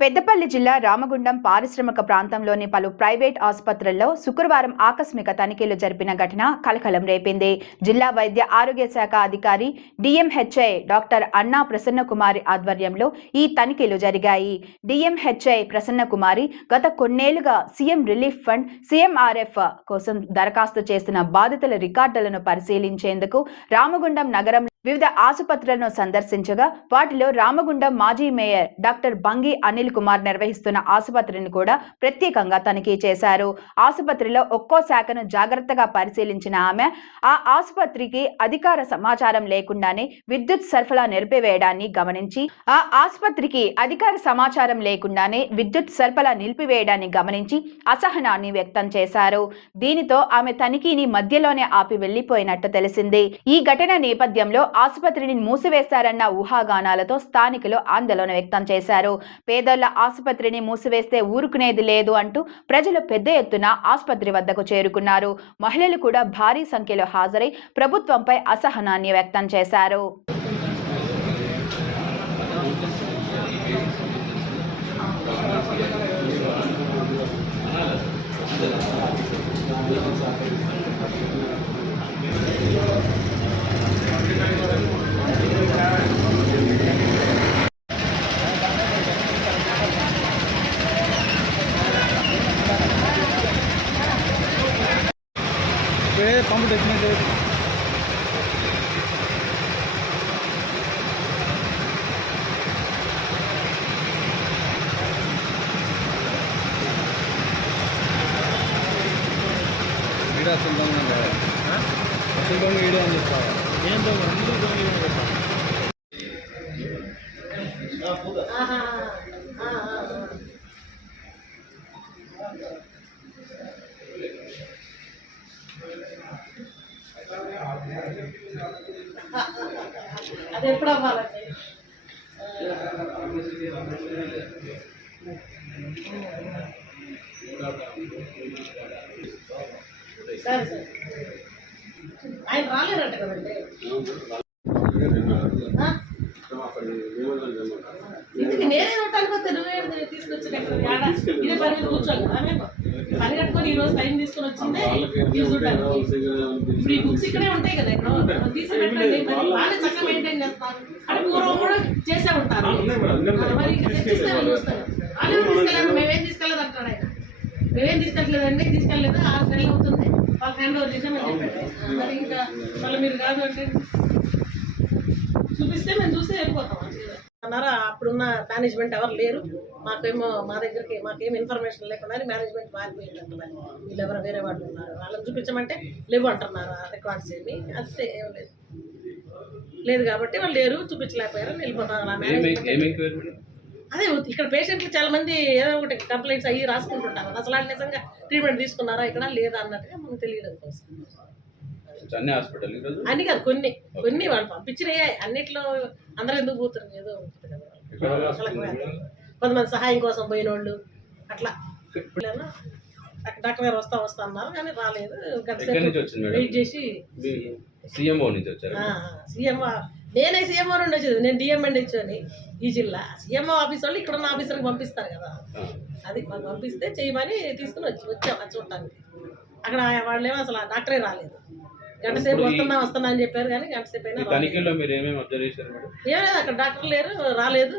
పెద్దపల్లి జిల్లా రామగుండం పారిశ్రామిక ప్రాంతంలోని పలు ప్రైవేట్ ఆసుపత్రుల్లో శుక్రవారం ఆకస్మిక తనిఖీలు జరిపిన ఘటన కలకలం రేపింది. జిల్లా వైద్య ఆరోగ్య శాఖ అధికారి డిఎంహెచ్ఐ డాక్టర్ అన్నా ప్రసన్నకుమారి ఆధ్వర్యంలో ఈ తనిఖీలు జరిగాయి. డిఎంహెచ్ఐ ప్రసన్నకుమారి గత కొన్నేళ్ళుగా సీఎం రిలీఫ్ ఫండ్ సీఎంఆర్ఎఫ్ కోసం దరఖాస్తు చేసిన బాధితుల రికార్డులను పరిశీలించేందుకు రామగుండం నగరం వివిధ ఆసుపత్రులను సందర్శించగా వాటిలో రామగుండం మాజీ మేయర్ డాక్టర్ బంగి అనిల్ కుమార్ నిర్వహిస్తున్న ఆసుపత్రిని కూడా ప్రత్యేకంగా తనిఖీ చేశారు. ఆసుపత్రిలో ఒక్కో శాఖను జాగ్రత్తగా పరిశీలించిన ఆమె ఆ ఆసుపత్రికి అధికార సమాచారం లేకుండానే విద్యుత్ సరఫరా నిలిపివేయడాన్ని గమనించి ఆ ఆసుపత్రికి అధికార సమాచారం లేకుండానే విద్యుత్ సరఫరా నిలిపివేయడాన్ని గమనించి అసహనాన్ని వ్యక్తం చేశారు. దీనితో ఆమె తనిఖీని మధ్యలోనే ఆపి వెళ్ళిపోయినట్టు తెలిసింది. ఈ ఘటన నేపథ్యంలో ఆసుపత్రిని మూసివేశారన్న ఊహాగానాలతో స్థానికులు ఆందోళన వ్యక్తం చేశారు. పేదోళ్ళ ఆసుపత్రిని మూసివేస్తే ఊరుకునేది లేదు అంటూ ప్రజలు పెద్ద ఎత్తున ఆసుపత్రి వద్దకు చేరుకున్నారు. మహిళలు కూడా భారీ సంఖ్యలో హాజరై ప్రభుత్వంపై అసహనాన్ని వ్యక్తం చేశారు. ఏ పంపు తెచ్చినట్టు వీడియో అసలు దొంగ అసలు దొంగ వీడియో అని చెప్తావా ఏం దొంగ అందరూ దొంగ వీడియో అది ఎప్పుడు అవ్వాలండి సరే సరే. ఆయన రాలేరంట కదండి? ఇంటికి నేనే ఉండటానికి వస్తే నువ్వే తీసుకొచ్చిన ఇదే కట్టుకొని ఈ రోజు టైం తీసుకొని వచ్చిందే ఇప్పుడు ఈ బుక్స్ ఇక్కడే ఉంటాయి కదా ఇక్కడ తీసి పెట్టండి. మరి వాళ్ళే చక్కగా మెయింటైన్ చేస్తారు. అది పూర్వం కూడా చేసే ఉంటారు. మరి ఎవరు తీసుకెళ్ళారు. మేమేం తీసుకెళ్ళదు అంటాడు ఆయన. మేమేం తీసుకెళ్ళలేదండి. తీసుకెళ్ళలేదు. ఆరు నెలలు అవుతుంది. వాళ్ళ ఫ్రెండ్ చెప్పాడు ఆ, మరి ఇంకా మళ్ళీ మీరు కాదు అంటే చూపిస్తే మేము చూస్తే వెళ్ళిపోతాం. అన్నారా అప్పుడున్న మేనేజ్మెంట్ ఎవరు లేరు. మాకేమో మా దగ్గరికి మాకేం ఇన్ఫర్మేషన్ లేకుండా మేనేజ్మెంట్ మారిపోయింది అంటున్నారు వీళ్ళు ఎవరో వేరే వాళ్ళు ఉన్నారు. వాళ్ళని చూపించమంటే లేవు అంటున్నారు ఆ రికార్డ్స్ ఏమి. అంతే ఏం లేదు. లేదు కాబట్టి వాళ్ళు లేరు చూపించలేకపోయారు వెళ్ళిపోతారు. అదే ఇక్కడ పేషెంట్లు చాలా మంది ఏదో ఒకటి కంప్లైంట్స్ అయ్యి రాసుకుంటుంటారు. అసలు నిజంగా ట్రీట్మెంట్ తీసుకున్నారా ఇక్కడ లేదా అన్నట్టుగా మనకు తెలియడం కోసం. అన్ని హాస్పిటల్ ఈరోజు అన్ని కాదు కొన్ని కొన్ని వాళ్ళు పంపించినాయి అన్నిట్లో అందరూ ఎందుకు పోతారు ఏదో ఉంటుంది కదా. కొంతమంది సహాయం కోసం పోయిన వాళ్ళు అట్లా డాక్టర్ గారు వస్తా వస్తా అన్నారు కానీ రాలేదు. వెయిట్ చేసి సీఎంఓ నుంచి వచ్చారు? సీఎం నేనే సీఎంఓ నుండి వచ్చేది నేను డిఎంఎండ్ ఇచ్చోని ఈ జిల్లా. సీఎంఓ ఆఫీస్ వాళ్ళు ఇక్కడ ఉన్న ఆఫీసర్కి పంపిస్తారు కదా. అది పంపిస్తే చేయమని తీసుకుని వచ్చి వచ్చాం చూడటానికి. అక్కడ వాళ్ళేమో అసలు డాక్టరే రాలేదు. గంట సేపు వస్తున్నా వస్తున్నా అని చెప్పారు కానీ గంట సేపు అయినా. తనిఖీలో మీరు ఏమేమి అబ్జర్వ్ చేశారు మేడం? ఏం లేదు అక్కడ డాక్టర్ లేరు రాలేదు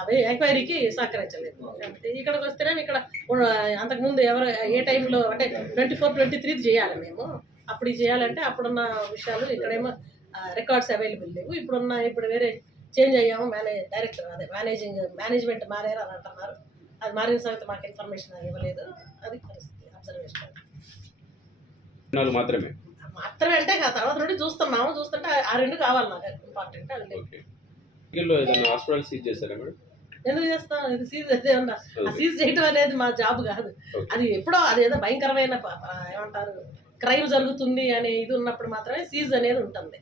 అవి ఎంక్వైరీకి సహకరించలేదు. ఇక్కడికి వస్తేనే ఇక్కడ అంతకుముందు ఎవరు ఏ టైంలో అంటే ట్వంటీ ఫోర్ ట్వంటీ త్రీ చేయాలి మేము. అప్పుడు ఇది చేయాలంటే అప్పుడున్న విషయాలు ఇక్కడేమో రికార్డ్స్ అవైలబుల్ లేవు. ఇప్పుడున్న ఇప్పుడు వేరే చేంజ్ అయ్యాము మేనేజ్ డైరెక్టర్ అదే మేనేజింగ్ మేనేజ్మెంట్ మారారు అని అంటున్నారు. అది మారిన సంగతి మాకు ఇన్ఫర్మేషన్ ఇవ్వలేదు. అది పరిస్థితి అబ్జర్వేషన్ మాత్రమే. మాత్రమే అంటే తర్వాత నుండి చూస్తున్నాము. చూస్తుంటే ఆ- రెండు కావాలి నాకు. ఇంపార్టెంట్ అది లేవు. ఓకే. తనిఖీలో ఏదైనా హాస్పిటల్ సీజ్ చేశారా మేడం? ఎందుకు చేస్తాం? ఇది సీజ్ అదే ఉన్నా ఆ సీజ్ చేయడం అనేది మా జాబ్ కాదు. అది ఎప్పుడో అది ఏదో భయంకరమైన ఏమంటారు? క్రైమ్ జరుగుతుంది అనే ఇది ఉన్నప్పుడు మాత్రమే సీజ్ అనేది ఉంటుంది.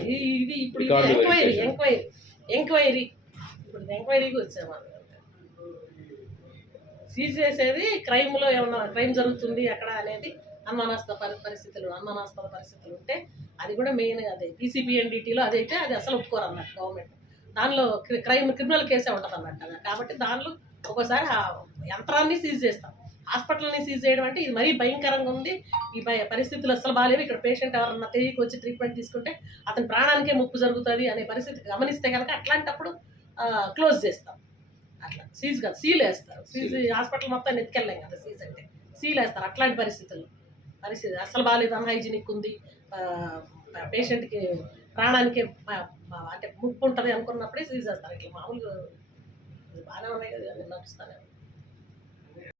ఇది ఇప్పుడు ఎంక్వైరీ. Enquiry enquiry. ఇప్పుడు ఎంక్వైరీకి వచ్చాము. సీజ్ చేసేది క్రైమ్లో ఏమన్నా క్రైమ్ జరుగుతుంది అక్కడ అనేది అనుమానాస్పద పరి- పరిస్థితులు అనుమానాస్పద పరిస్థితులు ఉంటే అది కూడా మెయిన్ అదే. పీసీపీఎన్డిటీలో అదైతే అది అసలు ఒప్పుకోరు అన్నట్టు గవర్నమెంట్ దానిలో క్రి- క్రైమ్ క్రిమినల్ కేసే ఉంటుంది అన్నట్టు కాబట్టి దానిలో ఒక్కోసారి ఆ యంత్రాన్ని సీజ్ చేస్తాం. హాస్పిటల్ని సీజ్ చేయడం అంటే ఇది మరీ భయంకరంగా ఉంది. ఈ పరిస్థితులు అసలు బాగాలేవు ఇక్కడ పేషెంట్ ఎవరన్నా తెలియక వచ్చి ట్రీట్మెంట్ తీసుకుంటే అతని ప్రాణానికే ముప్పు జరుగుతుంది అనే పరిస్థితి గమనిస్తే కనుక అట్లాంటప్పుడు క్లోజ్ చేస్తాం. అట్లా. సీజ్ కాదు సీల్ వేస్తారు. సీజ్ హాస్పిటల్ మొత్తం ఎత్తుకెళ్ళాం కదా సీజ్ అంటే. సీల్ వేస్తారు అట్లాంటి పరిస్థితుల్లో. పరిస్థితి. అసలు బాగాలేదు అన్హైజీనిక్ ఉంది. పేషెంట్కి ప్రాణానికి అంటే ముప్పు ఉంటుంది అనుకున్నప్పుడే సీజ్ చేస్తారు. ఇట్లా మామూలుగా బాగానే ఉన్నాయి కదా నడుస్తాను